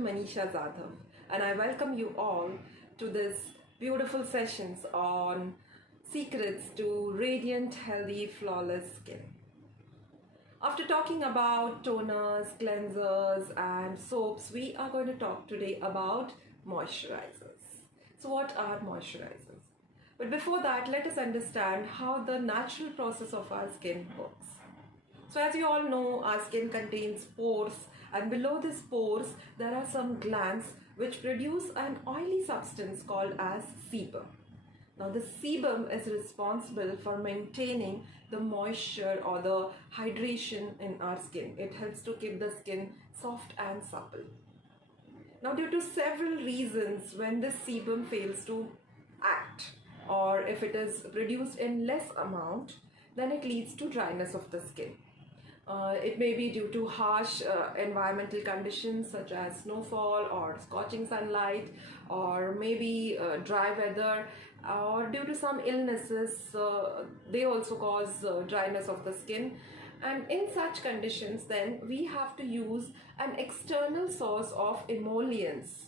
Manisha Zadhav, and I welcome you all to this beautiful sessions on secrets to radiant, healthy, flawless skin. After talking about toners, cleansers, and soaps, we are going to talk today about moisturizers. So, what are moisturizers? But before that, let us understand how the natural process of our skin works. So as you all know, our skin contains pores, and below these pores there are some glands which produce an oily substance called as sebum. Now the sebum is responsible for maintaining the moisture or the hydration in our skin. It helps to keep the skin soft and supple. Now due to several reasons, when this sebum fails to act, or if it is produced in less amount, then it leads to dryness of the skin. It may be due to harsh environmental conditions such as snowfall or scorching sunlight, or maybe dry weather, or due to some illnesses. They also cause dryness of the skin. And in such conditions, then we have to use an external source of emollients.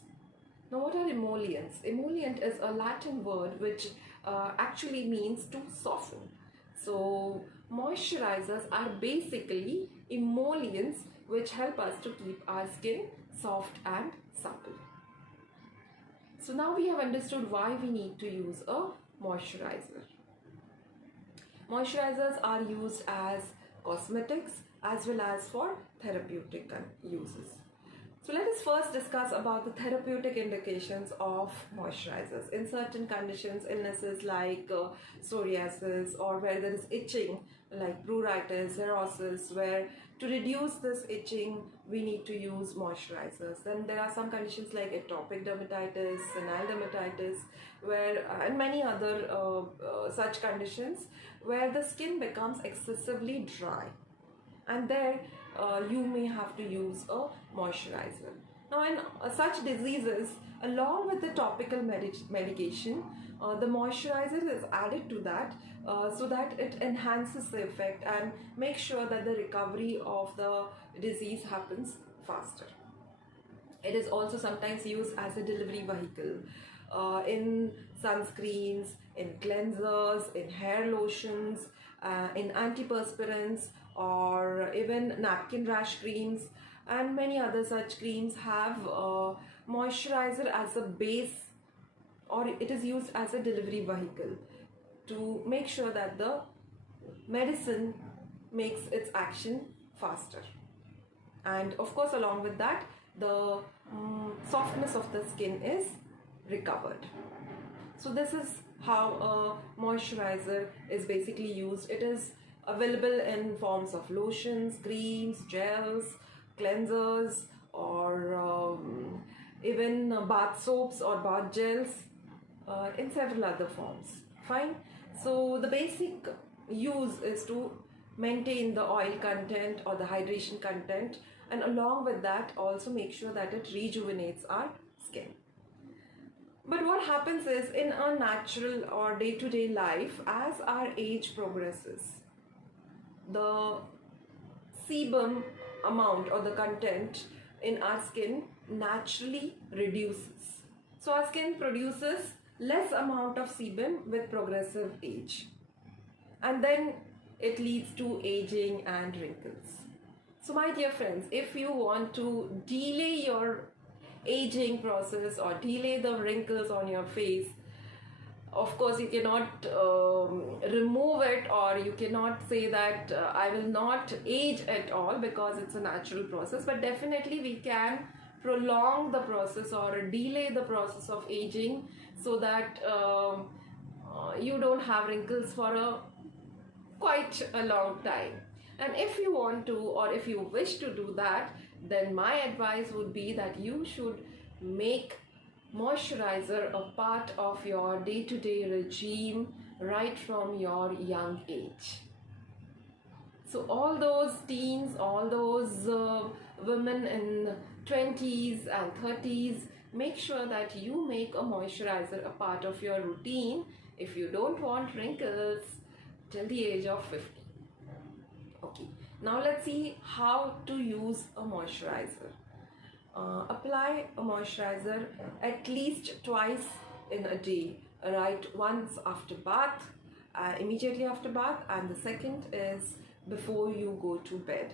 Now, what are emollients? Emollient is a Latin word which actually means to soften. So, moisturizers are basically emollients which help us to keep our skin soft and supple. So, now we have understood why we need to use a moisturizer. Moisturizers are used as cosmetics as well as for therapeutic uses. So let us first discuss about the therapeutic indications of moisturizers. In certain conditions, illnesses like psoriasis, or where there is itching like pruritus, xerosis, where to reduce this itching we need to use moisturizers. Then there are some conditions like atopic dermatitis, senile dermatitis, where and many other such conditions where the skin becomes excessively dry, and there you may have to use a moisturizer. Now in such diseases, along with the topical medication, the moisturizer is added to that so that it enhances the effect and makes sure that the recovery of the disease happens faster. It is also sometimes used as a delivery vehicle in sunscreens, in cleansers, in hair lotions, in antiperspirants, or even napkin rash creams, and many other such creams have moisturizer as a base, or it is used as a delivery vehicle to make sure that the medicine makes its action faster. And of course, along with that, the softness of the skin is recovered. So this is how a moisturizer is basically used. It is available in forms of lotions, creams, gels, cleansers, or even bath soaps or bath gels, in several other forms. Fine. So the basic use is to maintain the oil content or the hydration content, and along with that also make sure that it rejuvenates our skin. But what happens is, in our natural or day-to-day life, as our age progresses, the sebum amount or the content in our skin naturally reduces. So our skin produces less amount of sebum with progressive age, and then it leads to aging and wrinkles. So my dear friends, if you want to delay your aging process or delay the wrinkles on your face, of course you cannot remove it, or you cannot say that I will not age at all, because it's a natural process. But definitely we can prolong the process or delay the process of aging, so that you don't have wrinkles for quite a long time. And if you want to, or if you wish to do that, then my advice would be that you should make moisturizer a part of your day-to-day regime right from your young age. So all those teens, all those women in 20s and 30s, make sure that you make a moisturizer a part of your routine if you don't want wrinkles till the age of 50. Okay, now let's see how to use a moisturizer. apply a moisturizer at least twice in a day, right? Once after bath, immediately after bath, and the second is before you go to bed.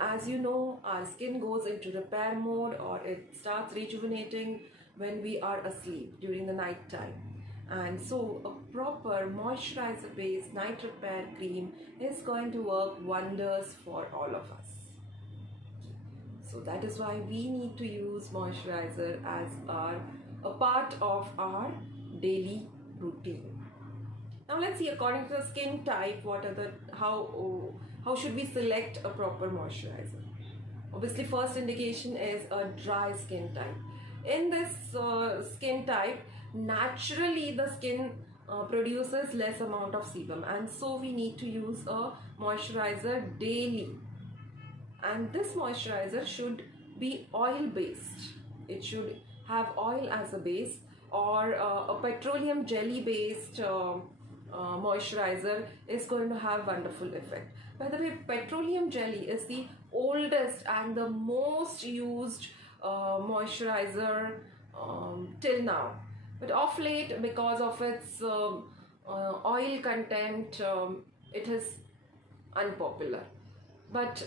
As you know, our skin goes into repair mode, or it starts rejuvenating when we are asleep during the night time. And so a proper moisturizer based night repair cream is going to work wonders for all of us. So that is why we need to use moisturizer as a part of our daily routine. Now let's see, according to the skin type, what are the how should we select a proper moisturizer? Obviously, first indication is a dry skin type. In this skin type, naturally the skin produces less amount of sebum, and so we need to use a moisturizer daily. And this moisturizer should be oil based. It should have oil as a base, or a petroleum jelly based moisturizer is going to have wonderful effect. By the way, petroleum jelly is the oldest and the most used moisturizer till now, but of late, because of its oil content, it is unpopular. But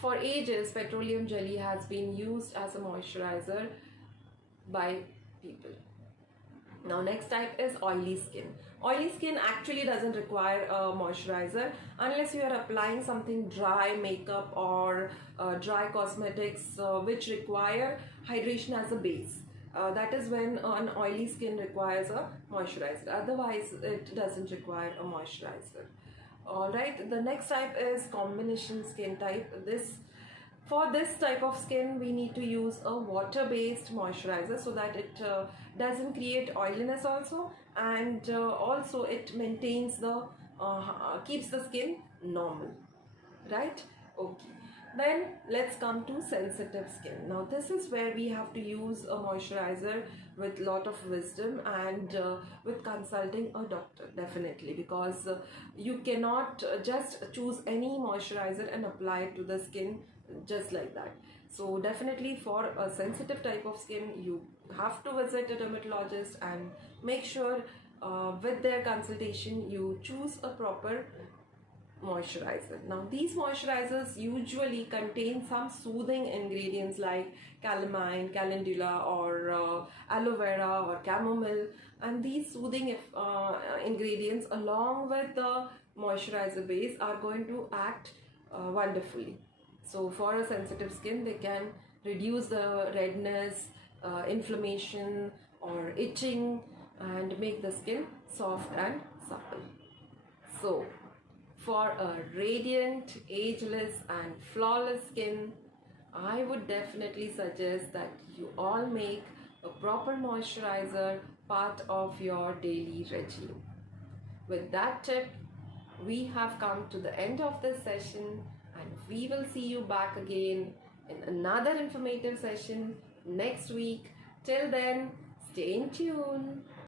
for ages, petroleum jelly has been used as a moisturizer by people. Now next type is oily skin. Oily skin actually doesn't require a moisturizer unless you are applying something dry, makeup or dry cosmetics which require hydration as a base. That is when an oily skin requires a moisturizer. Otherwise, it doesn't require a moisturizer. Alright, the next type is combination skin type. For this type of skin, we need to use a water-based moisturizer so that it doesn't create oiliness also, and also it maintains the keeps the skin normal, right? Okay. Then let's come to sensitive skin. Now this is where we have to use a moisturizer with lot of wisdom and with consulting a doctor, definitely, because you cannot just choose any moisturizer and apply it to the skin just like that. So definitely for a sensitive type of skin, you have to visit a dermatologist and make sure with their consultation you choose a proper moisturizer. Now these moisturizers usually contain some soothing ingredients like calamine, calendula, or aloe vera or chamomile, and these soothing ingredients along with the moisturizer base are going to act wonderfully. So for a sensitive skin, they can reduce the redness, inflammation or itching, and make the skin soft and supple. So for a radiant, ageless and flawless skin, I would definitely suggest that you all make a proper moisturizer part of your daily regime. With that tip, we have come to the end of this session, and we will see you back again in another informative session next week. Till then, stay in tune.